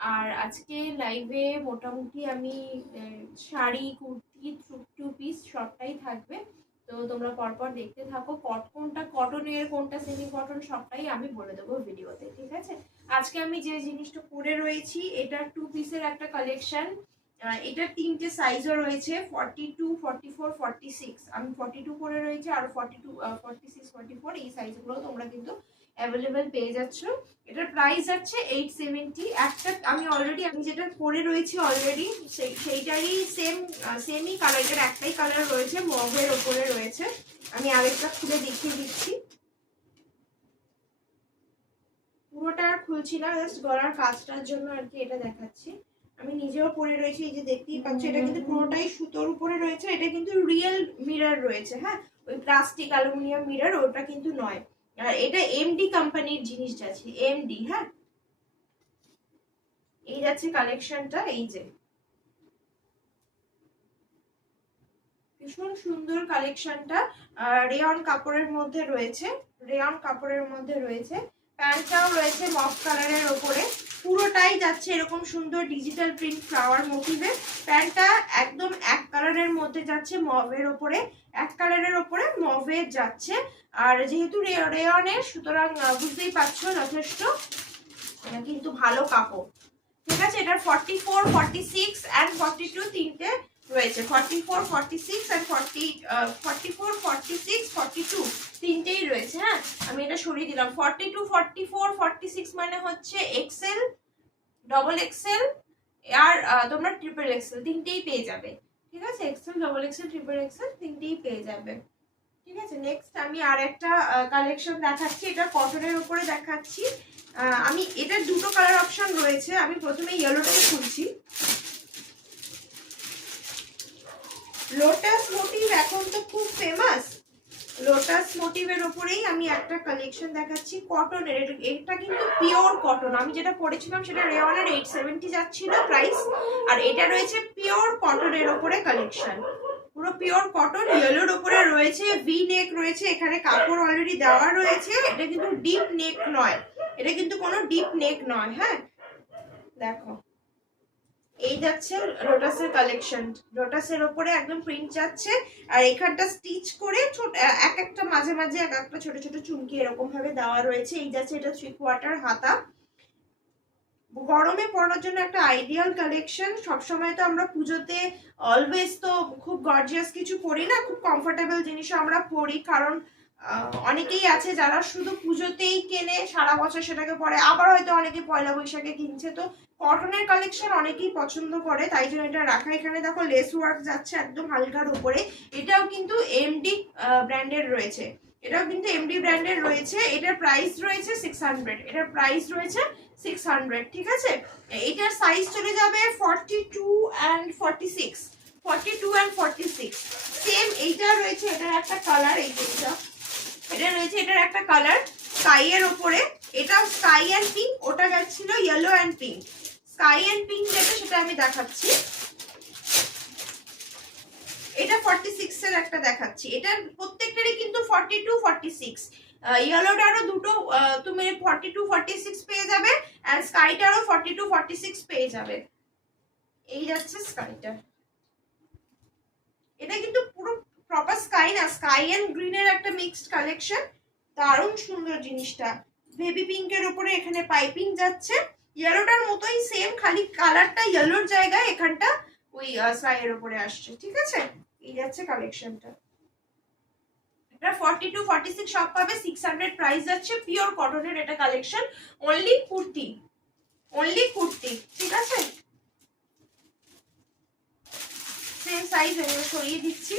আর আজকে লাইভে মোটামুটি আমি শাড়ি, কুর্তি, টু পিস সবটাই থাকবে। তো তোমরা পরপর দেখতে থাকো। কোনটা কটনের, কোনটা সেমি কটন সবটাই আমি বলে দেবো ভিডিওতে, ঠিক আছে? আজকে আমি যে জিনিসটা পরে রয়েছি এটা টু পিসের একটা কালেকশন। এটা তিনটে সাইজও রয়েছে, 42, 44, 46। আমি 42 পরে রয়েছে, আর 42, 46, 44 এই সাইজগুলো তোমরা কিন্তু অ্যাভেলেবেল পেয়ে যাচ্ছ। এটার প্রাইস আছে 870। একটা আমি যেটা পরে রয়েছি অলরেডি সেইটারই সেমই কালার, এটার একটাই কালার রয়েছে, মগের ওপরে রয়েছে। আমি আরেকটা খুলে দেখিয়ে দিচ্ছি। পুরোটা আর খুলছি না, জাস্ট গলার কাজটার জন্য আর কি এটা দেখাচ্ছি। আমি নিজেও পরে রয়েছি, এই যে দেখতেই পাচ্ছ, এটা কিন্তু পুরোটাই সুতোর উপরে রয়েছে। এটা কিন্তু রিয়েল মিরর রয়েছে, হ্যাঁ, ওই প্লাস্টিক অ্যালুমিনিয়াম মিরর ওটা কিন্তু নয়। আর এটা এমডি কোম্পানির জিনিস যাচ্ছে, এমডি, হ্যাঁ। এই যাচ্ছে কালেকশনটা, এই যে ভীষণ সুন্দর কালেকশনটা। রেয়ন কাপড়ের মধ্যে রয়েছে, রেয়ন কাপড়ের মধ্যে রয়েছে। প্যান্টটাও রয়েছে মফ কালারের ওপরে, পুরোটাই যাচ্ছে এরকম সুন্দর ডিজিটাল প্রিন্ট ফ্লাওয়ার মোটিভে। প্যান্টটা একদম এক কালারের মধ্যে যাচ্ছে, মভের ওপরে, এক কালারের ওপরে মভের যাচ্ছে। আর যেহেতু রেয়নের, সুতরাং বুঝতেই পারছো যথেষ্ট কিন্তু ভালো কাপড়, ঠিক আছে? এটার 44, 46 এন্ড 42 তিনটে রয়েছে। 44, 46 এন্ড 44, 46, 42 তিনটেই রয়েছে, হ্যাঁ। আমি এটা সরিয়ে দিলাম। 42, 44, 46 মানে হচ্ছে এক্সেল, ডবল এক্সেল আর তোমরা ট্রিপল এক্সেল তিনটেই পেয়ে যাবে, ঠিক আছে? Axel, double axel, triple axel তিনটেই পেয়ে যাবে, ঠিক আছে? নেক্সট আমি আর একটা কালেকশন দেখাচ্ছি, এটা কটনের উপরে দেখাচ্ছি। আমি এটা দুটো কালার অপশন রয়েছে। আমি প্রথমে ইয়েলোটাকে খুলছি। লোটাস মোটিভ এখন তো খুব ফেমাস, লোটাস মোটিভের উপরেই আমি একটা কালেকশন দেখাচ্ছি কটনের। এটা কিন্তু পিওর কটন। আমি যেটা পরেছিলাম সেটা রেওয়ানের 870 যাচ্ছিল প্রাইস, আর এটা রয়েছে পিওর কটনের উপরে কালেকশন, পুরো পিওর কটন। ইয়েলোর উপরে রয়েছে, ভি নেক রয়েছে, এখানে কাপড় অলরেডি দেওয়া রয়েছে। এটা কিন্তু ডিপ নেক নয়, এটা কিন্তু কোনো ডিপ নেক নয়, হ্যাঁ। দেখো এই যাচ্ছে লোটাসের কালেকশন, লোটাসের উপরে একদম প্রিন্ট যাচ্ছে। আর এখানটা স্টিচ করে ছোট এক একটা মাঝে মাঝে এক একটা ছোট ছোট চুমকি এরকম ভাবে দেওয়া রয়েছে। এই যাচ্ছে এটা 3/4 হাতা, গরমে পরার জন্য একটা আইডিয়াল কালেকশন। সবসময় তো আমরা পুজোতে অলওয়েজ তো খুব গর্জিয়াস কিছু পরি না, খুব কমফোর্টেবল জিনিসও আমরা পরি, কারণ অনেকেই আছে যারা শুধু পুজোতেই কেনে, সারা বছর সেটাকে পরে, আবার হয়তো অনেকে পয়লা বৈশাখে কিনছে। তো কটনের কালেকশন অনেকেই পছন্দ করে, তাই জন্য এটা রাখা। এখানে দেখো লেস ওয়ার্ক যাচ্ছে একদম হালকার উপরে। এটাও কিন্তু এমডি ব্র্যান্ডের রয়েছে, এটাও কিন্তু এমডি ব্র্যান্ডের রয়েছে। এটার প্রাইস রয়েছে 600, এটার প্রাইস রয়েছে 600, ঠিক আছে? এটার সাইজ চলে যাবে 42 and 46, 42 and 46 সেম। এইটা রয়েছে, এটার একটা কালার, এই যেটা এটা রয়েছে, এটার একটা কালার স্কাই এর উপরে। এটাও স্কাই এন্ড পিঙ্ক, ওটা যাচ্ছিল yellow and pink. Sky and pink যেটা সেটা আমি দেখাচ্ছি। এটা 46 এর একটা দেখাচ্ছি। এটার প্রত্যেকটারই কিন্তু 42, 46। ইয়েলোটারও দুটো তুমি 42, 46 পেয়ে যাবে, আর স্কাইটারও 42, 46 পেয়ে যাবে। এই যাচ্ছে স্কাইটা। এটা কিন্তু পুরো প্রপার স্কাই না, স্কাই এন্ড গ্রিনের একটা মিক্সড কালেকশন। দারুণ সুন্দর জিনিসটা। বেবি পিঙ্কের উপরে এখানে পাইপিং যাচ্ছে, ইয়েলোটার মতোই সেম, খালি কালারটা ইয়েলোর জায়গায় এখানটা ওই স্কাইয়ের উপরে আসছে, ঠিক আছে? এই যাচ্ছে কালেকশনটা। এটা 42, 46 সব পাবে, 600 প্রাইস যাচ্ছে। পিওর কটনের এটা collection, only kurti, only kurti, ঠিক আছে? সেম সাইজ আমি সরিয়ে দিচ্ছি।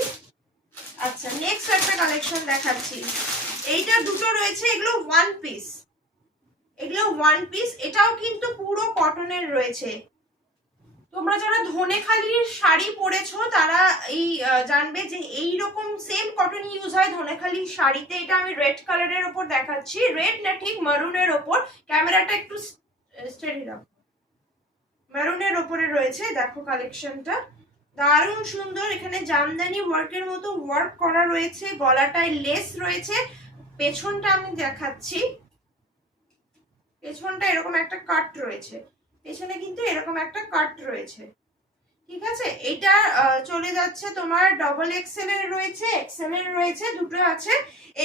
আচ্ছা, নেক্সট একটা কালেকশন দেখাচ্ছি। এইটা দুটো রয়েছে, এগুলো ওয়ান পিস, এগুলো ওয়ান পিস। এটাও কিন্তু পুরো কটনের রয়েছে। তোমরা যারা ধনেখালির শাড়ি পরেছো তারা এই জানবে যে এই রকম সেম কটন ইউজ হয় ধনেখালির শাড়িতে। এটা আমি রেড কালারের ওপর দেখাচ্ছি, রেড না ঠিক মারুনের ওপর। ক্যামেরাটা একটু স্টেডি রাখো। মারুনের ওপরে রয়েছে, দেখো কালেকশনটা দারুণ সুন্দর। এখানে জামদানি ওয়ার্কের মতো ওয়ার্ক করা রয়েছে, গলাটায় লেস রয়েছে। পেছনটা আমি দেখাচ্ছি, পেছনটা এরকম একটা কাট রয়েছে, পেছনে কিন্তু এরকম একটা কাট রয়েছে, ঠিক আছে। এটা চলে যাচ্ছে তোমার ডবল এক্সেল এর রয়েছে, এক্সেল এর রয়েছে, দুটো আছে।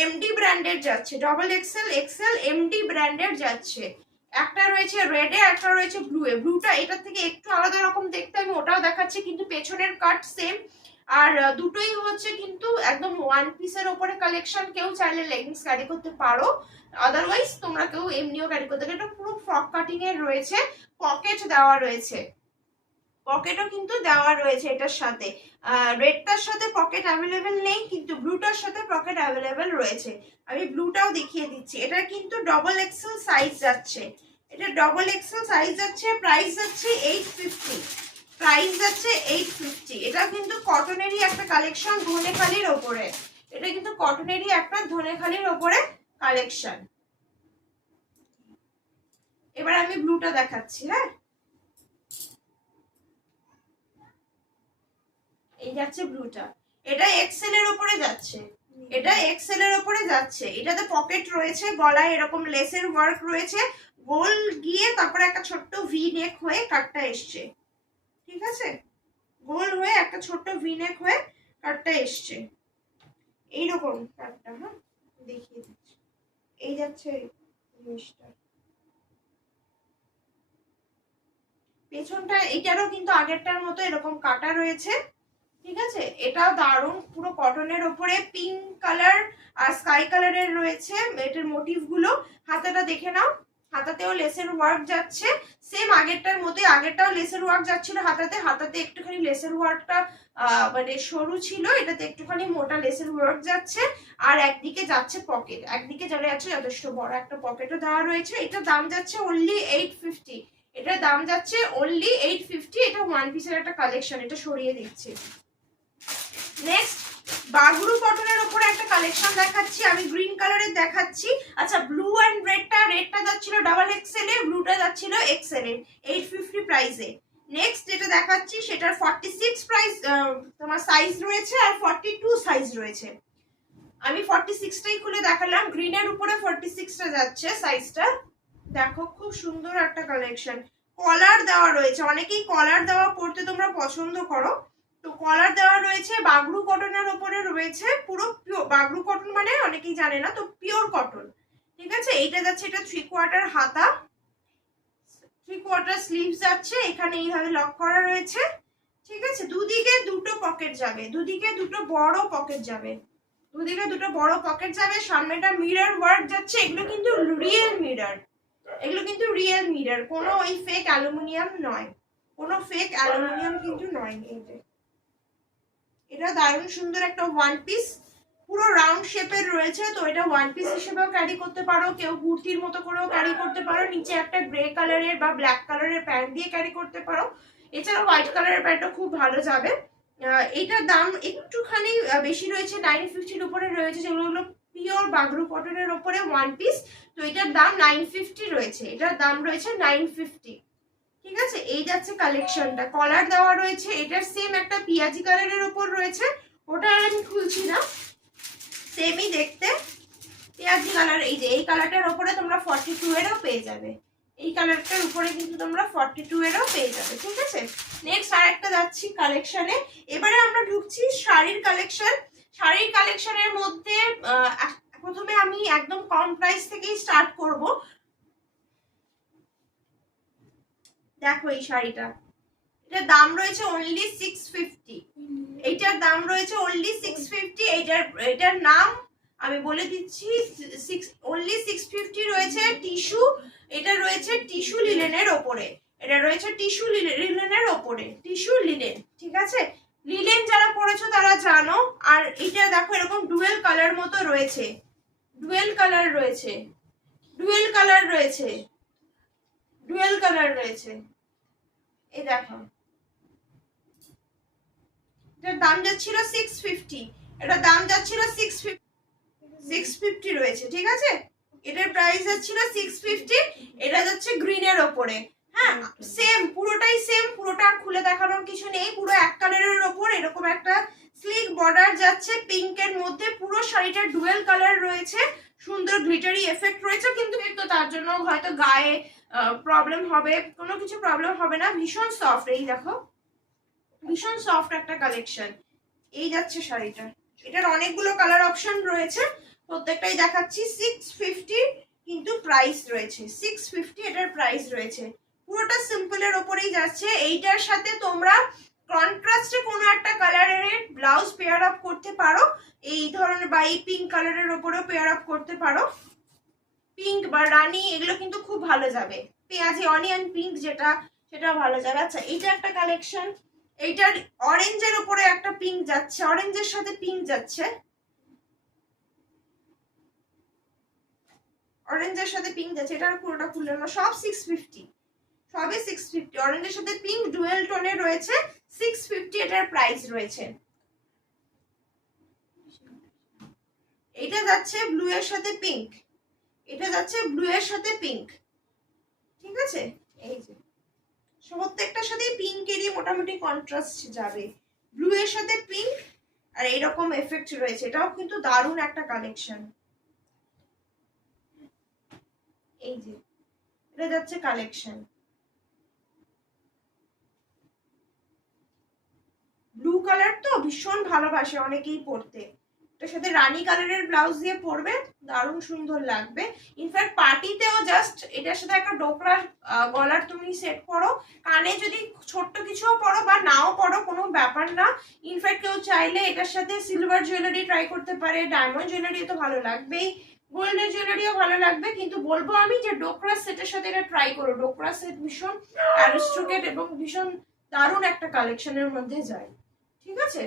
এমডি ব্র্যান্ডের যাচ্ছে, ডবল এক্সেল, এক্সেল, এমডি ব্র্যান্ডের যাচ্ছে। একটা রয়েছে রেডে, একটা রয়েছে ব্লুয়ে। ব্লুটা এটার থেকে একটু আলাদা রকম দেখতে, আমি ওটাও দেখাচ্ছি, কিন্তু পেছনের কাট সেম। আর দুটোই হচ্ছে কিন্তু একদম ওয়ান পিসের ওপরে কালেকশন। কেউ চাইলে লেগিংস ক্যারি করতে পারো, আদারওয়াইজ তোমরা কেউ এমনিও ক্যারি করতে পারো। এটা পুরো ফ্রক কাটিং এর রয়েছে, পকেট দেওয়া রয়েছে, পকেটও কিন্তু দেওয়া রয়েছে এটার সাথে। রেডটার সাথে পকেট অ্যাভেলেবেল নেই, কিন্তু ব্লুটার সাথে পকেট অ্যাভেলেবেল রয়েছে। আমি ব্লুটাও দেখিয়ে দিচ্ছি। এটা কিন্তু ডবল এক্সেল সাইজ যাচ্ছে, এটা ডবল এক্সেল সাইজ যাচ্ছে। প্রাইস যাচ্ছে 850, প্রাইস যাচ্ছে 850। এটা কিন্তু কটনেরই একটা কালেকশন, ধনেখালির ওপরে। এটা কিন্তু কটনেরই একটা ধনেখালির ওপরে কালেকশন। এবার আমি ব্লুটা দেখাচ্ছি। হ্যাঁ, এই যাচ্ছে ব্লুটা, এটা এক্সেল এর উপরে যাচ্ছে, এটা এক্সেল এর উপরে যাচ্ছে। এটাতে পকেট রয়েছে, গলায় এরকম লেসের ওয়ার্ক রয়েছে, গোল গিয়ে তারপরে একটা ছোট্ট ভি নেক হয়ে কাটটা এসছে, ঠিক আছে। গোল হয়ে একটা ছোট্ট ভি নেক হয়ে কাটটা এসছে, এইরকম কাটটা। হ্যাঁ, দেখিয়ে দিচ্ছি। এই যাচ্ছে জিনিসটা, পেছনটা এটারও কিন্তু আগেরটার মতো এরকম কাটা রয়েছে, ঠিক আছে। এটাও দারুণ, পুরো কটনের ওপরে পিঙ্ক কালার আর স্কাই কালারের রয়েছে এটার মোটিভ গুলো। হাতাটা দেখে নাও, হাতাতেও লেসের ওয়ার্ক যাচ্ছে সেম আগেরটার মতোই। আগেরটাও লেসের ওয়ার্ক যাচ্ছিল হাতাতে, হাতাতে একটুখানি লেসের ওয়ার্কটা মানে সরু ছিল, এটাতে একটুখানি মোটা লেসের ওয়ার্ক যাচ্ছে। আর একদিকে যাচ্ছে পকেট, একদিকে চলে যাচ্ছে যথেষ্ট বড় একটা পকেটও দেওয়া রয়েছে। এটা দাম যাচ্ছে অনলি 850, এটার দাম যাচ্ছে অনলি 850। এটা ওয়ান পিসের একটা কালেকশন, এটা সরিয়ে দিচ্ছি। নেক্সট বাগরু কটনের উপরে একটা কালেকশন দেখাচ্ছি, আমি গ্রিন কালারের দেখাচ্ছি। আচ্ছা, ব্লু এন্ড রেডটা যাচ্ছিল ডাবল এক্সেল এ, ব্লুটা যাচ্ছিল এক্সেল এ 850 প্রাইসে। নেক্সট যেটা দেখাচ্ছি সেটার 46 প্রাইস তোমার সাইজ রয়েছে আর 42 সাইজ রয়েছে। আমি 46টাই খুলে দেখালাম, গ্রিনের উপরে 46টা যাচ্ছে সাইজটা। দেখো খুব সুন্দর একটা কালেকশন, কলার দেওয়া রয়েছে। অনেকেই কলার দেওয়া পড়তে তোমরা পছন্দ করো, তো কলার দেওয়া রয়েছে। বাগরু কটনের উপরে রয়েছে, পুরো পিওর বাগরু কটন মানে অনেকেই জানে না, তো পিওর কটন, ঠিক আছে। এইটা যাচ্ছে, এটা 3/4 হাতা, 3/4 স্লিভস যাচ্ছে। এখানে এইভাবে লক করা রয়েছে, ঠিক আছে। দুদিকে দুটো পকেট যাবে, দুদিকে দুটো বড় পকেট যাবে, দুদিকে দুটো বড় পকেট যাবে। সামনেটা মিরর ওয়ার্ক যাচ্ছে। এগুলো কিন্তু রিয়েল মিরর, এগুলো কিন্তু রিয়েল মিরর, কোনো ওই ফেক অ্যালুমিনিয়াম নয়, কোনো ফেক অ্যালুমিনিয়াম কিন্তু নয়। এই যে এটা দারুণ সুন্দর একটা ওয়ান পিস, পুরো রাউন্ড শেপের রয়েছে, তো এটা ওয়ান পিস হিসেবেও ক্যারি করতে পারো, কেউ কুর্তির মতো করেও ক্যারি করতে পারো। নিচে একটা গ্রে কালারের বা ব্ল্যাক কালারের প্যান্ট দিয়ে ক্যারি করতে পারো। এছাড়াও হোয়াইট কালারের প্যান্টটা খুব ভালো যাবে। এটার দাম একটুখানি বেশি রয়েছে, 950-র উপরে রয়েছে, যেগুলো পিওর বাগরু কটনের ওপরে ওয়ান পিস। তো এটার দাম 950 রয়েছে, এটার দাম রয়েছে 950, ঠিক আছে। এই যাচ্ছে কালেকশনটা, কলার দেওয়া রয়েছে। এটার সেম একটা পিয়াজি কালারের উপর রয়েছে, ওটা আমি খুলছি না, সেমই দেখতে পেঁয়াজি কালার। এই যে এই কালারটার উপরে তোমরা 42 এরও পেয়ে যাবে, এই কালারটার উপরে কিন্তু তোমরা 42 এরও পেয়ে যাবে, ঠিক আছে। নেক্সট আরেকটা যাচ্ছি কালেকশনে। এবারে আমরা ঢুকছি শাড়ির কালেকশন। শাড়ির কালেকশনের মধ্যে প্রথমে আমি একদম কম প্রাইস থেকেই স্টার্ট করব। দেখো এই শাড়িটা, এটার দাম রয়েছে অনলি 650, এইটার দাম রয়েছে অনলি 650। এটার নাম আমি বলে দিচ্ছি, অনলি 650 রয়েছে। টিস্যু, এটা রয়েছে টিস্যু লিনেনের ওপরে, এটা রয়েছে টিস্যু লিনেনের ওপরে, টিস্যু লিনেন, ঠিক আছে। লিনেন যারা পড়েছো তারা জানো। আর এটা দেখো এরকম ডুয়েল কালার মতো রয়েছে, ডুয়েল কালার রয়েছে, ডুয়েল কালার রয়েছে, ডুয়েল কালার রয়েছে। এই দেখো, এটার দাম যাচ্ছিল 650, এটার দাম যাচ্ছিল 650 রয়েছে, ঠিক আছে। এটার প্রাইস যাচ্ছিল 650, এটা যাচ্ছে গ্রিনের ওপরে। হ্যাঁ, সেম, পুরোটাই সেম, পুরোটা খুলে দেখানোর কিছু নেই। পুরো এক কালারের ওপর এরকম একটা স্লিক বর্ডার যাচ্ছে পিঙ্কের মধ্যে। পুরো শাড়িটা ডুয়েল কালার রয়েছে, সুন্দর গ্লিটারি এফেক্ট রয়েছে, কিন্তু তার জন্য হয়তো গায়ে প্রবলেম হবে, কোনো কিছু প্রবলেম হবে না। ভীষণ সফট, এই দেখো ভীষণ সফট একটা কালেকশন। এই যাচ্ছে শাড়িটা, এটার অনেকগুলো কালার অপশন রয়েছে, প্রত্যেকটাই দেখাচ্ছি। 650 কিন্তু প্রাইস রয়েছে, 650 এটার প্রাইস রয়েছে। পুরোটা সিম্পলের ওপরেই যাচ্ছে। এইটার সাথে তোমরা কন্ট্রাস্টে কোনো একটা কালারের ব্লাউজ পেয়ার আপ করতে পারো, এই ধরনের, বা এই পিঙ্ক কালারের ওপরেও পেয়ার আপ করতে পারো। পিঙ্ক বা রানী এগুলো কিন্তু খুব ভালো যাবে, পেঁয়াজি অনিয়ন পিঙ্ক যেটা, সেটা ভালো যাবে। আচ্ছা এইটা একটা কালেকশন, এইটার অরেঞ্জের উপরে একটা পিঙ্ক যাচ্ছে, অরেঞ্জের সাথে পিঙ্ক যাচ্ছে, অরেঞ্জের সাথে পিঙ্ক যাচ্ছে। এটার পুরোটা খুললে না, সব 650, সবই 650। অরেঞ্জের সাথে পিঙ্ক ডুয়েল টোনে রয়েছে, 650 এটার প্রাইস রয়েছে। এটা যাচ্ছে ব্লু এর সাথে পিঙ্ক, এটা যাচ্ছে ব্লু এর সাথে পিঙ্ক, ঠিক আছে। এই যে প্রত্যেকটার সাথে পিঙ্কেরই মোটামুটি কন্ট্রাস্ট যাবে, ব্লু এর সাথে পিঙ্ক আর এইরকম এফেক্ট রয়েছে। এটাও কিন্তু দারুণ একটা কালেকশন। এই যে এটা যাচ্ছে কালেকশন, ব্লু কালার তো ভীষণ ভালোবাসে অনেকেই পরতে, এটার সাথে রানী কালারের ব্লাউজ দিয়ে পরবে, দারুণ সুন্দর লাগবে। ইনফ্যাক্ট পার্টিতেও জাস্ট এটার সাথে একটা ডোকরার গলার তুমি সেট করো, কানে যদি ছোট্ট কিছুও পরো বা নাও পরো কোনো ব্যাপার না। ইনফ্যাক্ট কেউ চাইলে এটার সাথে সিলভার জুয়েলারি ট্রাই করতে পারে, ডায়মন্ড জুয়েলারি তো ভালো লাগবেই, গোল্ডের জুয়েলারিও ভালো লাগবে, কিন্তু বলবো আমি যে ডোকরা সেটের সাথে এটা ট্রাই করো। ডোকরা সেট ভীষণ অ্যারিস্টোক্রেট এবং ভীষণ দারুণ একটা কালেকশনের মধ্যে যায়, ঠিক আছে।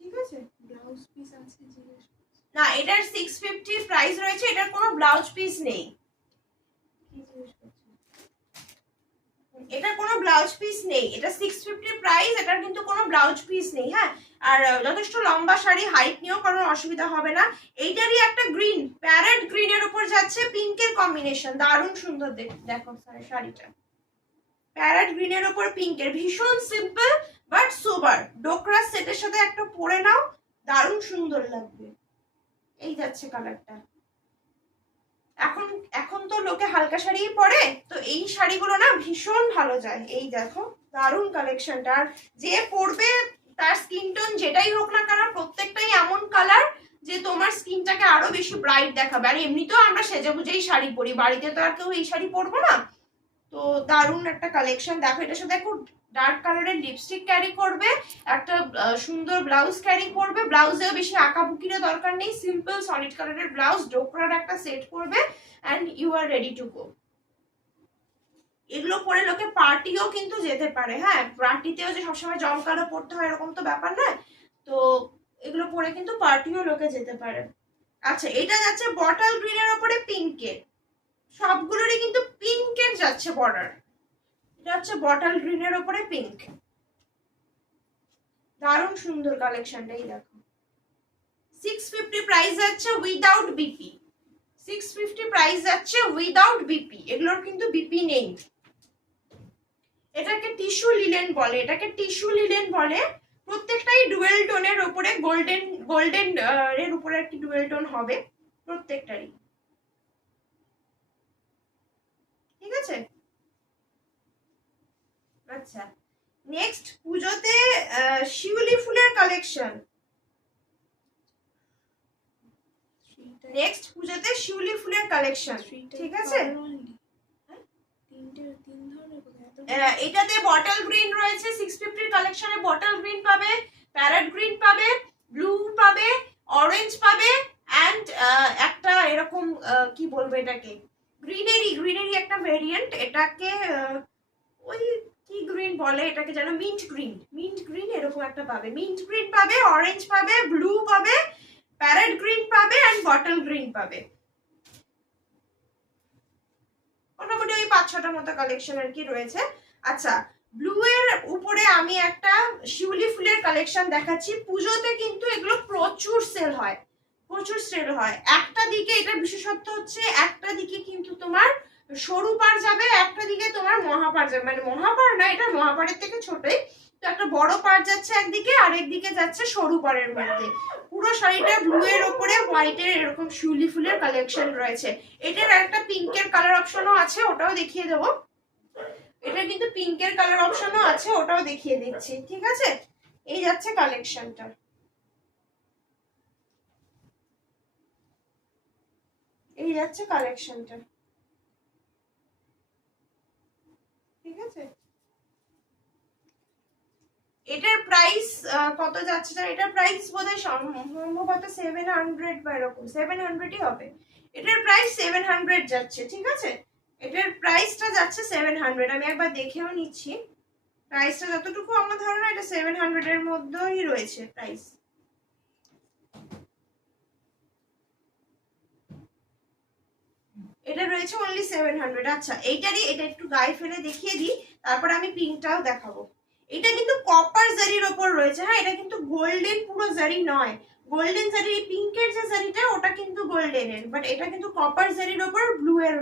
ঠিক আছে, ব্লাউজ পিস আছে না, এটার 650 প্রাইস রয়েছে, এটার কোনো ব্লাউজ পিস নেই, এটার কোনো ব্লাউজ পিস নেই, এটা 650 প্রাইস, এটার কিন্তু কোনো ব্লাউজ পিস নেই। হ্যাঁ, আর যথেষ্ট লম্বা শাড়ি, হাইট নিয়েও কোনো অসুবিধা হবে না। এইটারই একটা গ্রিন, প্যারেট গ্রিনের উপর যাচ্ছে পিঙ্কের কম্বিনেশন, দারুণ সুন্দর দেখো শাড়িটা, প্যারেট গ্রিনের উপর পিঙ্কের, ভীষণ সিম্পল বাট সোবার। ডোকরা সেটের সাথে একটা পরে নাও, দারুণ সুন্দর লাগবে। এই যাচ্ছে কালারটা। এখন এখন তো লোকে হালকা শাড়িই পরে, তো এই শাড়িগুলো না ভীষণ ভালো যায়। এই দেখো দারুণ কালেকশনটা, আর যে পরবে তার স্কিন টোন যেটাই হোক না কেন, প্রত্যেকটাই এমন কালার যে তোমার স্কিনটাকে আরো বেশি ব্রাইট দেখাবে। আর এমনিতেও আমরা সেজে বুঝেই শাড়ি পরি, বাড়িতে তো আর কেউ এই শাড়ি পরবো না। তো দারুণ একটা কালেকশন। দেখো এটার সাথে একটু ডার্ক কালারের লিপস্টিক ক্যারি করবে, একটা সুন্দর ব্লাউজ ক্যারি করবে, ব্লাউজেও বেশি আঁকাবুকিরও দরকার নেই, সিম্পল সলিড কালারের ব্লাউজ, ডোকরার একটা সেট করবে, and you are ready to go. এগুলো পরে লোকে পার্টিও কিন্তু যেতে পারে। হ্যাঁ, পার্টিতেও যে সবসময় জমকালো পড়তে হয় এরকম তো ব্যাপার নয়, তো এগুলো পরে কিন্তু পার্টিও লোকে যেতে পারে। আচ্ছা এটা যাচ্ছে বটল গ্রিনের ওপরে পিঙ্কের, সবগুলোরই কিন্তু পিঙ্কের যাচ্ছে বর্ডার। এটা হচ্ছে বটল গ্রিনের ওপরে পিঙ্ক, দারুণ সুন্দর কালেকশনটাই দেখো। 650 প্রাইস যাচ্ছে উইদাউট বিপি, 650 প্রাইস যাচ্ছে উইদাউট বিপি, এগুলোর কিন্তু বিপি নেই। এটাকে টিস্যু লিলেন বলে, এটাকে টিস্যু লিলেন বলে। প্রত্যেকটাই ডুয়েল টোনের উপরে, গোল্ডেন গোল্ডেন এর উপরে একটি ডুয়েল টোন হবে প্রত্যেকটারই, ঠিক আছে। আচ্ছা নেক্সট পুজোতে শিউলি ফুলের কালেকশন, নেক্সট পুজোতে শিউলি ফুলের কালেকশন, ঠিক আছে। এটাতে বটল গ্রিন রয়েছে, 650 কালেকশনে বটল গ্রিন পাবে, প্যারেট গ্রিন পাবে, ব্লু পাবে, অরেঞ্জ পাবে, অ্যান্ড একটা এরকম কি বলবো এটাকে, গ্রিনেরই একটা ভেরিয়েন্ট, এটাকে ওই কি গ্রিন বলে এটাকে যেন, মিন্ট গ্রিন এরকম একটা পাবে, মিন্ট গ্রিন পাবে, অরেঞ্জ পাবে, ব্লু পাবে, প্যারেট গ্রিন পাবে, অ্যান্ড বটল গ্রিন পাবে। মোটামুটি ওই 5-6টার মতো কালেকশন আর কি রয়েছে। আচ্ছা ব্লু এর উপরে আমি একটা শিউলি ফুলের কালেকশন দেখাচ্ছি, পুজোতে কিন্তু এগুলো প্রচুর সেল হয়, প্রচুর সেল হয়। একটা দিকে এটা বিশেষত্ব হচ্ছে একটা দিকে কিন্তু তোমার সরু পাড় যাবে, একটা দিকে তোমার মহাপাড় যাবে, মানে মহাপাড় না, এটা মহাপাড়ের থেকে ছোটই, তো একটা বড় পাড় যাচ্ছে একদিকে আর একদিকে যাচ্ছে সরু পাড়ের মধ্যে। পুরো শাড়িটা ব্লু এর ওপরে হোয়াইটের এরকম শিউলি ফুলের কালেকশন রয়েছে। এটার একটা পিঙ্কের কালার অপশনও আছে, ওটাও দেখিয়ে দেবো। এটা কিন্তু পিঙ্কের কালার অপশনও আছে, ওটাও দেখিয়ে দিচ্ছি, ঠিক আছে। এই যাচ্ছে কালেকশনটা, এই যাচ্ছে কালেকশনটা, ঠিক আছে। এটার প্রাইস কত যাচ্ছে স্যার? এটার প্রাইস বোধহয় সম্ভবত 700 বা এরকম, 700ই হবে। এটার প্রাইস 700 যাচ্ছে, ঠিক আছে। এটার প্রাইসটা যাচ্ছে 700। আমি একবার দেখেও নিচ্ছি প্রাইসটা, যতটুকু আমার ধারণা এটা 700 এর মধ্যেই রয়েছে প্রাইস। এটা রয়েছে অনলি 700। আচ্ছা এইটারই, এটা একটু গায়ে ফেলে দেখিয়ে দিই, তারপর আমি পিঙ্কটাও দেখাবো। এটা কিন্তু কপার জারির ওপর রয়েছে, হ্যাঁ, এটা কিন্তু গোল্ডেন পুরো জারি নয়। গোল্ডেন জারি পিঙ্কের যে জারিটা ওটা কিন্তু গোল্ডেনের, বাট এটা কিন্তু কপার জারির ওপর ব্লু এর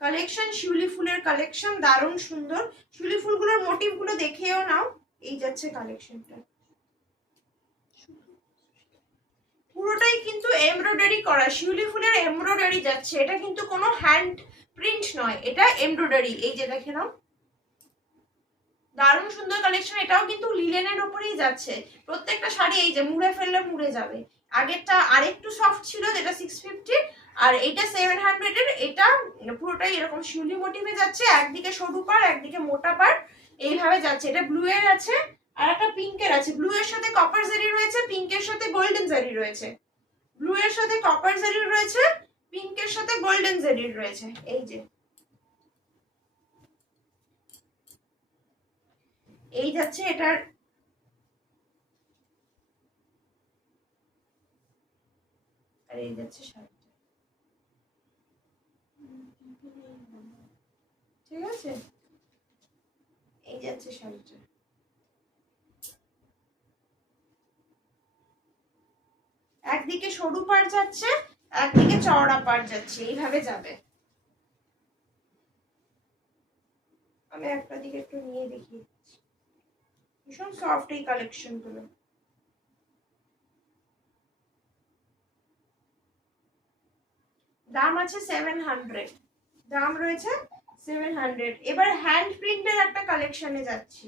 কালেকশন, শিউলি ফুলের কালেকশন, দারুণ সুন্দর। শিউলি ফুলগুলোর মোটিভ গুলো দেখেও নাও। এই যাচ্ছে কালেকশনটা, পুরোটাই কিন্তু এমব্রয়ডারি করা, শিউলি ফুলের এমব্রয়ডারি যাচ্ছে। এটা কিন্তু কোনো হ্যান্ড প্রিন্ট নয়, এটা এমব্রয়ডারি। এই যে দেখে নাও, দারুণ সুন্দর কালেকশন। এটাও কিন্তু লিলেনের উপরেই যাচ্ছে প্রত্যেকটা শাড়ি। এই যে মুড়ে ফেললে মুড়ে যাবে। আগেরটা আরেকটু সফট ছিল যেটা 650, আর এটা 700 এর। এটা পুরোটাই এরকম শিউলি মোটিভে যাচ্ছে, একদিকে সরু পাড় একদিকে মোটা পাড়, এইভাবে যাচ্ছে। এটা ব্লু এর আছে আর একটা পিঙ্কের আছে। ব্লু এর সাথে কপার জারি রয়েছে, পিঙ্কের সাথে গোল্ডেন জারি রয়েছে। ব্লু এর সাথে কপার জারি রয়েছে, পিঙ্কের সাথে গোল্ডেন জারি রয়েছে। এই যে এই যাচ্ছে এটার, আর এই যাচ্ছে শাড়িটা, ঠিক আছে। এই যাচ্ছে শাড়িটা, একদিকে সরু পাড় যাচ্ছে একদিকে চওড়া পাড় যাচ্ছে, এইভাবে যাবে। আমি একটা দিকে একটু নিয়ে দেখি, ভীষণ সফট এই কালেকশন গুলো। দাম আছে 700, দাম রয়েছে 700। এবার হ্যান্ড প্রিন্টের একটা কালেকশনে যাচ্ছি,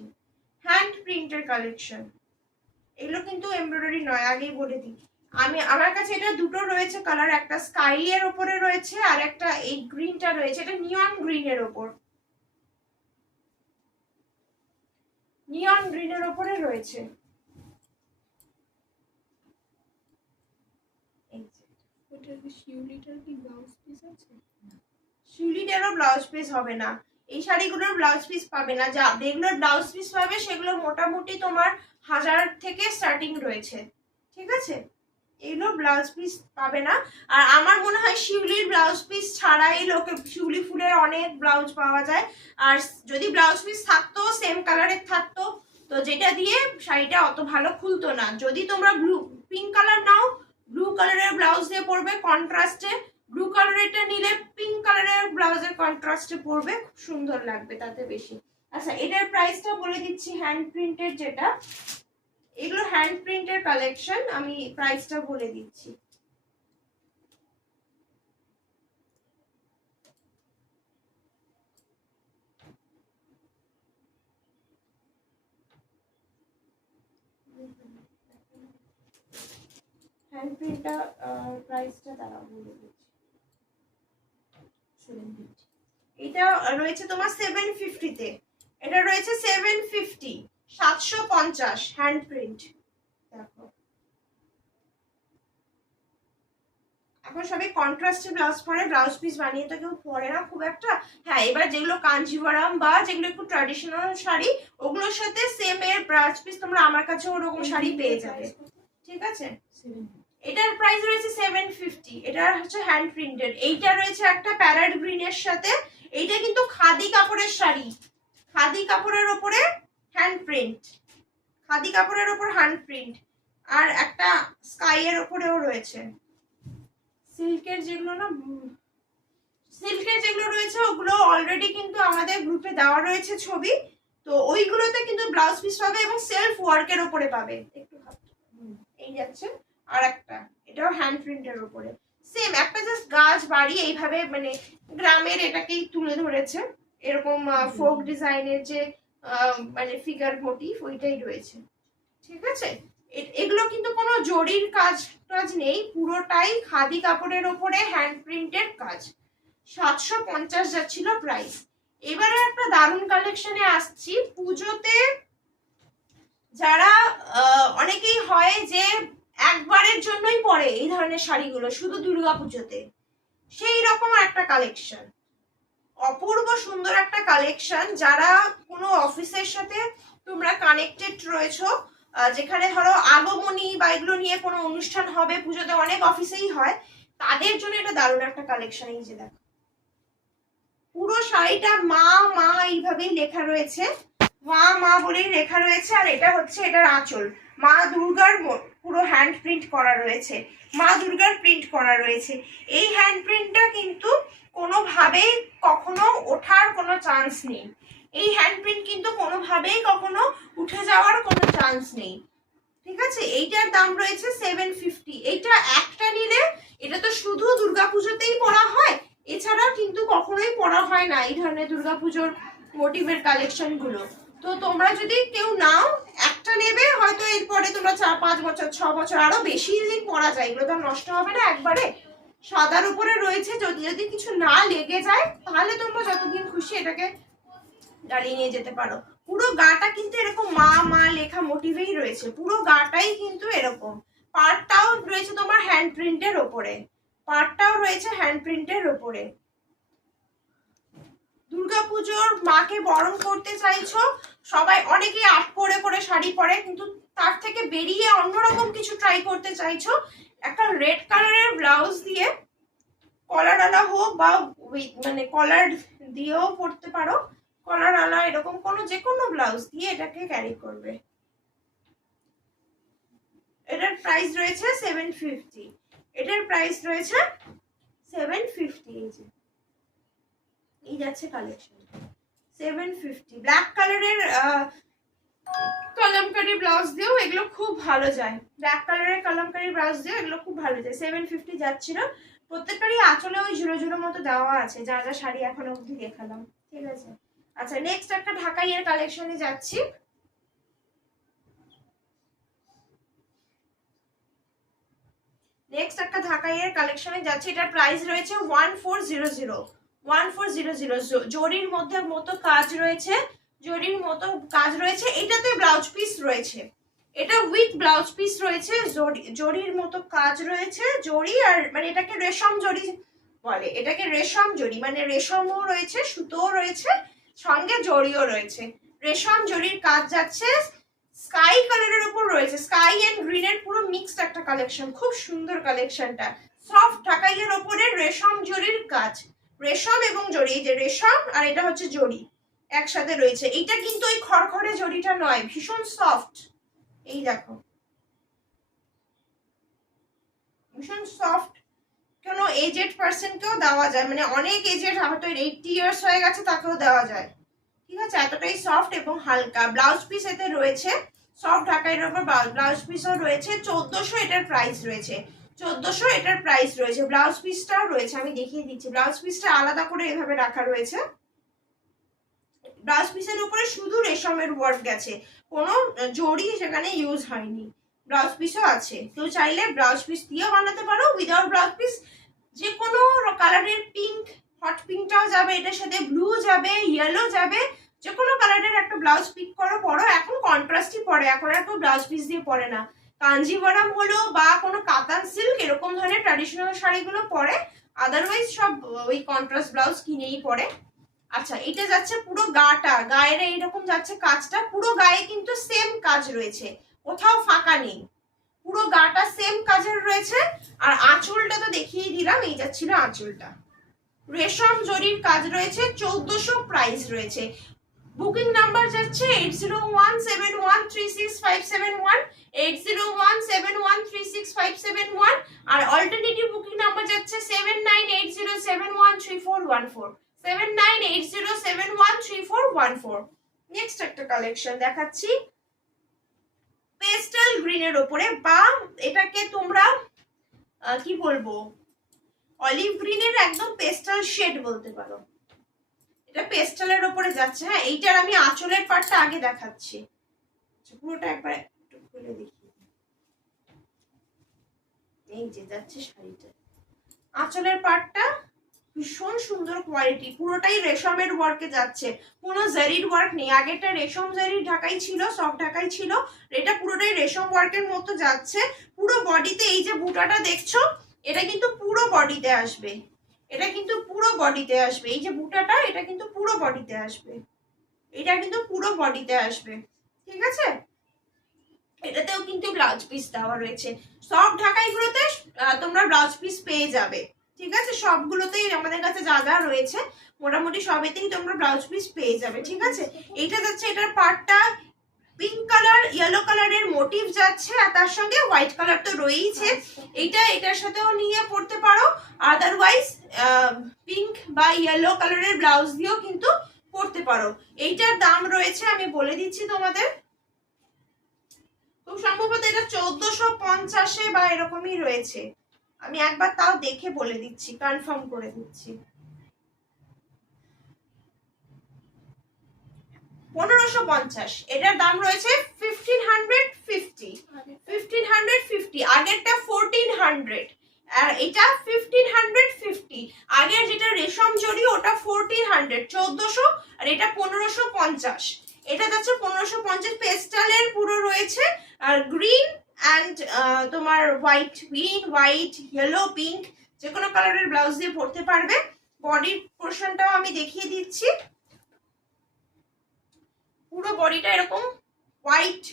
হ্যান্ড প্রিন্টের কালেকশন। এগুলো কিন্তু এমব্রয়ডারি নয়, আগেই বলে দিই। আমার কাছে এটা দুটো রয়েছে কালার, একটা স্কাই এর উপরে রয়েছে আর একটা এই গ্রিনটা রয়েছে, এটা নিয়ন গ্রিনের ওপর, নিয়ন গ্রিনের ওপরে রয়েছে। শিউলিটারও ব্লাউজ পিস হবে না, এই শাড়িগুলোর ব্লাউজ পিস পাবে না। যা যেগুলোর ব্লাউজ পিস পাবে সেগুলো মোটামুটি তোমার 1000 থেকে স্টার্টিং রয়েছে, ঠিক আছে। এগুলো ব্লাউজ পিস পাবে না। আর আমার মনে হয় শিউলির ব্লাউজ পিস ছাড়াই লোকে, শিউলি ফুলের অনেক ব্লাউজ পাওয়া যায়, আর যদি ব্লাউজ পিস থাকতো সেম কালারের থাকতো, তো যেটা দিয়ে শাড়িটা অত ভালো খুলতো না। যদি তোমরা ব্লু পিঙ্ক কালার নাও, ব্লু কালারের ব্লাউজ দিয়ে পরবে কন্ট্রাস্টে, ব্লু কালারেরটা নিলে পিঙ্ক কালারের ব্লাউজের কন্ট্রাস্টে পরবে, খুব সুন্দর লাগবে তাতে বেশি। আচ্ছা এটার প্রাইসটা বলে দিচ্ছি, হ্যান্ড প্রিন্টের যেটা, এগুলো হ্যান্ড প্রিন্টের কালেকশন, আমি প্রাইসটা বলে দিচ্ছি। হ্যান্ড প্রিন্টটা প্রাইসটা দাঁড়াও বলে দিচ্ছি, 750। এটা রয়েছে তোমার 750 তে, এটা রয়েছে 750, 750 হ্যান্ড প্রিন্ট। দেখো এখন সবাই কন্ট্রাস্টে ব্লাউজ পরে, ব্লাউজ পিস বানিয়ে তো কেউ পরে না খুব একটা। হ্যাঁ এবার যেগুলো কাঞ্জিভারাম বা যেগুলো একটু ট্র্যাডিশনাল শাড়ি, ওগুলোর সাথে সেম এর ব্লাউজ পিস তোমরা আমার কাছে ওরকম শাড়ি পেয়ে যাবে, ঠিক আছে। এটার প্রাইস রয়েছে 750, এটা হচ্ছে হ্যান্ড প্রিন্টেড। এইটা রয়েছে একটা প্যারেট গ্রিনের সাথে, এইটা কিন্তু খাদি কাপড়ের শাড়ি, খাদি কাপড়ের ওপরে হ্যান্ড প্রিন্ট, খাদি কাপড়ের ওপর হ্যান্ড প্রিন্ট। আর একটা স্কাই এর ওপরেও রয়েছে, সিল্কের যেগুলো না, সিল্কের যেগুলো রয়েছে ওগুলো অলরেডি কিন্তু আমাদের গ্রুপে দেওয়া রয়েছে ছবি, তো ওইগুলোতে কিন্তু ব্লাউজ পিস পাবে এবং সেলফ ওয়ার্কের উপরে পাবে। একটু এই যাচ্ছে আর একটা, এটাও হ্যান্ড প্রিন্টের উপরে সেম একটা জাস্ট গাছ বাড়ি এইভাবে মানে গ্রামের এটাকেই তুলে ধরেছে, এরকম ফোক ডিজাইনের যে মানে ফিগার মোটিভ ওইটাই রয়েছে। ঠিক আছে, এগুলো কিন্তু কোনো জরির কাজ টাজ নেই, পুরোটাই খাদি কাপড়ের ওপরে হ্যান্ড প্রিন্টেড কাজ। 750 যাচ্ছিল প্রাইস। এবারে একটা দারুণ কালেকশনে আসছি। পুজোতে যারা অনেকেই হয় যে একবারের জন্যই পরে এই ধরনের শাড়িগুলো শুধু দুর্গা পুজোতে, সেই রকম একটা কালেকশন, অপূর্ব সুন্দর একটা কালেকশন। যারা কোনো অফিসের সাথে তোমরা কানেক্টেড রয়েছো, যেখানে ধরো আগমনী বা এগুলো নিয়ে কোনো অনুষ্ঠান হবে, পুজোতে অনেক অফিসেই হয়, তাদের জন্য এটা দারুণ একটা কালেকশন। এই যে দেখো পুরো শাড়িটা মা মা এইভাবেই লেখা রয়েছে, মা মা বলেই লেখা রয়েছে। আর এটা হচ্ছে এটার আঁচল, মা দুর্গার পুরো হ্যান্ড প্রিন্ট করা রয়েছে, মা দুর্গার প্রিন্ট করা রয়েছে। এই হ্যান্ড প্রিন্টটা কিন্তু কোনোভাবেই কখনো ওঠার কোনো চান্স নেই, এই হ্যান্ড প্রিন্ট কিন্তু কোনোভাবেই কখনো উঠে যাওয়ার কোনো চান্স নেই। ঠিক আছে, এইটার দাম রয়েছে 750। এইটা একটা নিলে, এটা তো শুধু দুর্গাপুজোতেই পরা হয়, এছাড়া কিন্তু কখনোই পরা হয় না এই ধরনের দুর্গাপুজোর মোটিভের কালেকশন গুলো। তো তোমরা যদি কেউ নাও, একটা নেবে, হয়তো এরপরে তোমরা 4-5 বছর 6 বছর আরো বেশি দিন পরা যায়, এগুলো তো নষ্ট হবে না একবারে। সাদার উপরে রয়েছে, যদি যদি কিছু না লেগে যায় তাহলে তোমরা যতদিন খুশি এটাকে দাঁড়িয়ে নিয়ে যেতে পারো। পুরো গাটা কিন্তু এরকম মা মা লেখা মোটিভেই রয়েছে, পুরো গাটাই কিন্তু এরকম। পার্টটাও রয়েছে তোমার হ্যান্ড প্রিন্টের ওপরে, পার্টটাও রয়েছে হ্যান্ড প্রিন্টের ওপরে। দুর্গাপুজোর মাকে বরণ করতে চাইছো, সবাই অনেকেই আট পরে পরে শাড়ি পরে, কিন্তু তার থেকে বেরিয়ে অন্যরকম কিছু ট্রাই করতে চাইছো, একটা রেড কালারের ব্লাউজ দিয়ে, কলার আলা হোক বা মানে কলার দিয়েও পরতে পারো, কলার আলা এরকম কোনো যে কোনো ব্লাউজ দিয়ে এটাকে ক্যারি করবে। এটার প্রাইস রয়েছে 750, এটার প্রাইস রয়েছে 750। এই যে এই যাচ্ছে কালেকশন 750। ব্ল্যাক কালারের কলমকারি ব্লাউজ দিয়েও এগুলো খুব ভালো যায়, ব্ল্যাক কালারের কলমকারি ব্লাউজ দিয়েও এগুলো খুব ভালো যায়। 750 যাচ্ছিল। প্রত্যেকটারই আঁচলে ওই ঝুড়ো ঝুড়ো মতো দেওয়া আছে, যা যা শাড়ি এখন অবধি দেখালাম। ঠিক আছে, আচ্ছা নেক্সট একটা ঢাকাইয়ের কালেকশনে যাচ্ছি। নেক্সট একটা ঢাকাইয়ের কালেকশনে যাচ্ছি, এটার প্রাইস রয়েছে 1400। 1400 জরির মতো কাজ রয়েছে, জরির মতো কাজ রয়েছে। এটাতে ব্লাউজ পিস রয়েছে, এটা উইথ ব্লাউজ পিস রয়েছে, জরির মতো কাজ রয়েছে, জরি আর মানে এটাকে রেশম জরি বলে, এটাকে রেশম জরি মানে রেশমও রয়েছে, সুতোও রয়েছে, সঙ্গে জরিও রয়েছে। রেশম জরির কাজ যাচ্ছে, স্কাই কালারের উপর রয়েছে, স্কাই এন্ড গ্রিনের পুরো মিক্সড একটা কালেকশন, খুব সুন্দর কালেকশনটা। সফট ঢাকাইয়ের উপরে রেশম জরির কাজ, রেশম এবং জরি, এই যে রেশম আর এটা হচ্ছে জরি একসাথে রয়েছে। এটা কিন্তু ওই খড়খড়ে জরিটা নয়, ভীষণ সফট। এই দেখো ভীষণ সফট, কোনো এজেড পার্সনকেও দেওয়া যায়, মানে অনেক এজেড, হয়তো 80 ইয়ার্স হয়ে গেছে তাকেও দেওয়া যায়। ঠিক আছে, এতটাই সফট এবং হালকা। ব্লাউজ পিস এতে রয়েছে, সফট ঢাকাইয়ের উপর ব্লাউজ পিসও রয়েছে। 1400 এটার প্রাইস রয়েছে, 1400 এটার প্রাইস রয়েছে। ব্লাউজ পিসটাও রয়েছে, আমি দেখিয়ে দিচ্ছি। ব্লাউজ পিসটা আলাদা করে এভাবে রাখা রয়েছে, ব্লাউজ পিসের উপরে শুধু রেশমের ওয়ার্ক গেছে, কোনো জড়ি সেখানে ইউজ হয়নি। ব্লাউজ পিসও আছে, কেউ চাইলে ব্লাউজ পিস দিয়েও বানাতে পারো, উইদাউট ব্লাউজ পিস যে কোনো কালারের পিঙ্ক, হট পিঙ্কটাও যাবে এটার সাথে, ব্লু যাবে, ইয়েলো যাবে, যে কোনো কালারের একটা ব্লাউজ পিক করো, পরো। এখন কন্ট্রাস্টই পরে, এখন আর কেউ ব্লাউজ পিস দিয়ে পরে না। কাঞ্জিভারাম হলো বা কোনো কাতান সিল্ক এরকম ধরনের ট্র্যাডিশনাল শাড়িগুলো পরে, আদারওয়াইজ সব ওই কন্ট্রাস্ট ব্লাউজ কিনেই পরে। আচ্ছা এটা যাচ্ছে পুরো গাটা, গায়ের এইরকম যাচ্ছে কাজটা, পুরো গায়ে কিন্তু সেম কাজ রয়েছে, কোথাও ফাঁকা নেই, পুরো গাটা সেম কাজের রয়েছে। আর আঁচলটা তো দেখিয়ে দিলাম, এই যাচ্ছিল আঁচলটা, রেশম জরির কাজ রয়েছে। 1400 প্রাইস রয়েছে। বুকিং নাম্বার যাচ্ছে 8017136571, 8017136571, আর অল্টারনেটিভ বুকিং নাম্বার যাচ্ছে 7980713414, 7980713414। নেক্সট একটা কালেকশন দেখাচ্ছি পেস্টাল গ্রিনের ওপরে, বা এটাকে তোমরা কি বলবো, অলিভ গ্রিনের একদম পেস্টাল শেড বলতে পারো। এটা পেস্টালের ওপরে যাচ্ছে। হ্যাঁ, এইটার আমি আঁচলের পার্টটা আগে দেখাচ্ছি, পুরোটা একবার একটু খুলে দেখি। এই যে যাচ্ছে শাড়িটা, আঁচলের পার্টটা ভীষণ সুন্দর কোয়ালিটি, পুরোটাই রেশমের ওয়ার্কে যাচ্ছে, কোনো জারির ওয়ার্ক নেই। আগেটা রেশম জারির ঢাকাই ছিল, সফট ঢাকাই ছিল, এটা পুরোটাই রেশম ওয়ার্কের মতো যাচ্ছে। পুরো বডিতে এই যে বুটাটা দেখছো, এটা কিন্তু পুরো বডিতে আসবে, এটা কিন্তু পুরো বডিতে আসবে। এই যে বুটাটা, এটা কিন্তু পুরো বডিতে আসবে, এটা কিন্তু পুরো বডিতে আসবে, ঠিক আছে। এটাতেও কিন্তু ব্লাউজ পিস দেওয়া রয়েছে। সব ঢাকাইগুলোতে তোমরা ব্লাউজ পিস পেয়ে যাবে, ঠিক আছে। সবগুলোতেই আমাদের কাছে যা যা রয়েছে মোটামুটি সবেতেই তোমরা ব্লাউজ পিস পেয়ে যাবে, ঠিক আছে। এইটা যাচ্ছে, এটার পার্টটা পিঙ্ক কালার ইয়েলো কালারের মোটিভ যাচ্ছে, আর তার সঙ্গে হোয়াইট কালার তো রয়েইছে। এইটা এটার সাথেও নিয়ে পড়তে পারো, আদারওয়াইজ পিঙ্ক বা ইয়েলো কালারের ব্লাউজ দিয়েও কিন্তু পড়তে পারো। এইটার দাম রয়েছে, আমি বলে দিচ্ছি তোমাদের, খুব সম্ভবত এটা 1450 বা এরকমই রয়েছে। আমি একবার তাও দেখে বলে দিচ্ছি, কনফার্ম করে দিচ্ছি। 1550, এটার দাম রয়েছে 1550। আগেরটা 1400, আর এটা 1550। আগের যেটা রেশম জড়ি ওটা 1400, 1400, আর এটা 1550। এটা যাচ্ছে 1550। পেস্টালের পুরো রয়েছে, আর গ্রিন অ্যান্ড তোমার white, green white yellow pink যে কোনো কালারের ব্লাউজ দিয়ে পরতে পারবে। বডির পোর্শনটাও আমি দেখিয়ে দিচ্ছি, পুরো বডিটা এরকম হোয়াইট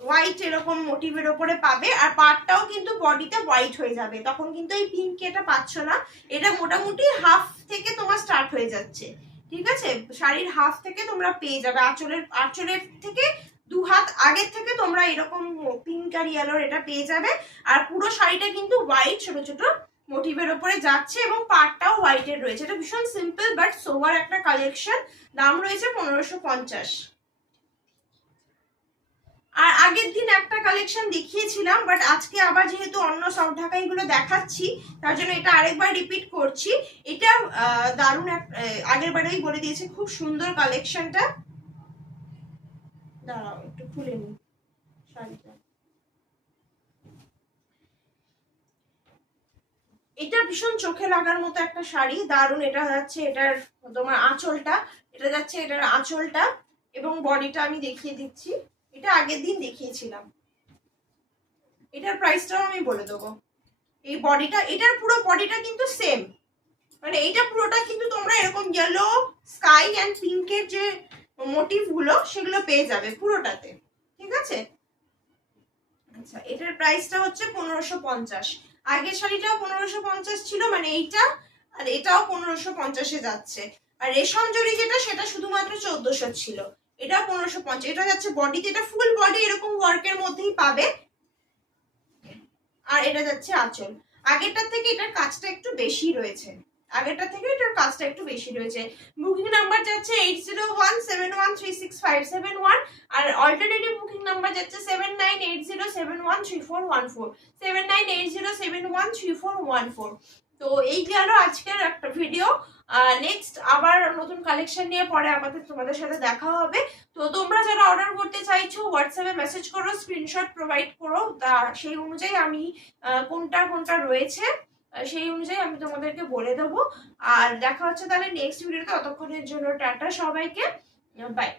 হোয়াইট এরকম মোটিভের ওপরে পাবে, আর পার্টটাও কিন্তু বডিতে হোয়াইট হয়ে যাবে, তখন কিন্তু এই পিঙ্ক এটা পাচ্ছ না। এটা মোটামুটি হাফ থেকে তোমার স্টার্ট হয়ে যাচ্ছে, ঠিক আছে। শাড়ির হাফ থেকে তোমরা পেয়ে যাবে, আঁচলের থেকে 2 হাত আগের থেকে তোমরা এরকম পিঙ্ক আর ইয়েলোর এটা পেয়ে যাবে। আর পুরো শাড়িটা কিন্তু হোয়াইট ছোট ছোট মোটিভের ওপরে যাচ্ছে, এবং পার্টটাও হোয়াইটের রয়েছে। এটা ভীষণ সিম্পল বাট সোবার একটা কালেকশন। দাম রয়েছে 1550। আর আগের দিন একটা কালেকশন দেখিয়েছিলাম, বাট আজকে আবার যেহেতু অন্য সব ঢাকাইগুলো দেখাচ্ছি, তার জন্য এটা আরেকবার রিপিট করছি। এটা দারুণ, আগের বারেই বলে দিয়েছে, খুব সুন্দর কালেকশনটা। দাঁড়াও একটু খুলে নিই শাড়িটা। এটা ভীষণ চোখে লাগার মতো একটা শাড়ি, দারুণ। এটা যাচ্ছে এটার তোমার আঁচলটা, এটা যাচ্ছে এটার আঁচলটা, এবং বডিটা আমি দেখিয়ে দিচ্ছি। এটা আগের দিন দেখিয়েছিলাম। এটার প্রাইসটাও আমি বলে দেবো। এই বডিটা, এটার পুরো বডিটা কিন্তু সেম, মানে এইটা পুরোটা কিন্তু তোমরা এরকম ইয়েলো স্কাই অ্যান্ড পিঙ্কের যে মোটিভ গুলো সেগুলো পেয়ে যাবে পুরোটাতে, ঠিক আছে। আচ্ছা, এটার প্রাইসটা হচ্ছে 1550। আগের শাড়িটাও 1550 ছিল, মানে এইটা আর এটাও 1550-এ যাচ্ছে। আর রেশম জড়ি যেটা, সেটা শুধুমাত্র 1400 ছিল, এটাও 1550। এটা যাচ্ছে বডিতে, এটা ফুল বডি এরকম ওয়ার্কের মধ্যেই পাবে, আর এটা যাচ্ছে আঁচল। আগেরটার থেকে এটার কাজটা একটু বেশি রয়েছে, আগেরটার থেকে এটার কাজটা একটু বেশি রয়েছে। বুকিং নাম্বার যাচ্ছে 8017136571, আর অল্টারনেটিভ বুকিং নাম্বার যাচ্ছে 7980713414, 7980713414। তো এই গেল আজকের একটা ভিডিও। নেক্সট আবার নতুন কালেকশন নিয়ে পরে আমাদের তোমাদের সাথে দেখা হবে। তো তোমরা যারা অর্ডার করতে চাইছো হোয়াটসঅ্যাপে মেসেজ করো, স্ক্রিনশট প্রোভাইড করো, তা সেই অনুযায়ী আমি কোনটা কোনটা রয়েছে সেই অনুযায়ী আমি তোমাদেরকে বলে দেবো। আর দেখা হচ্ছে তাহলে নেক্সট ভিডিওতে, ততক্ষণের জন্য টাটা সবাইকে, বাই।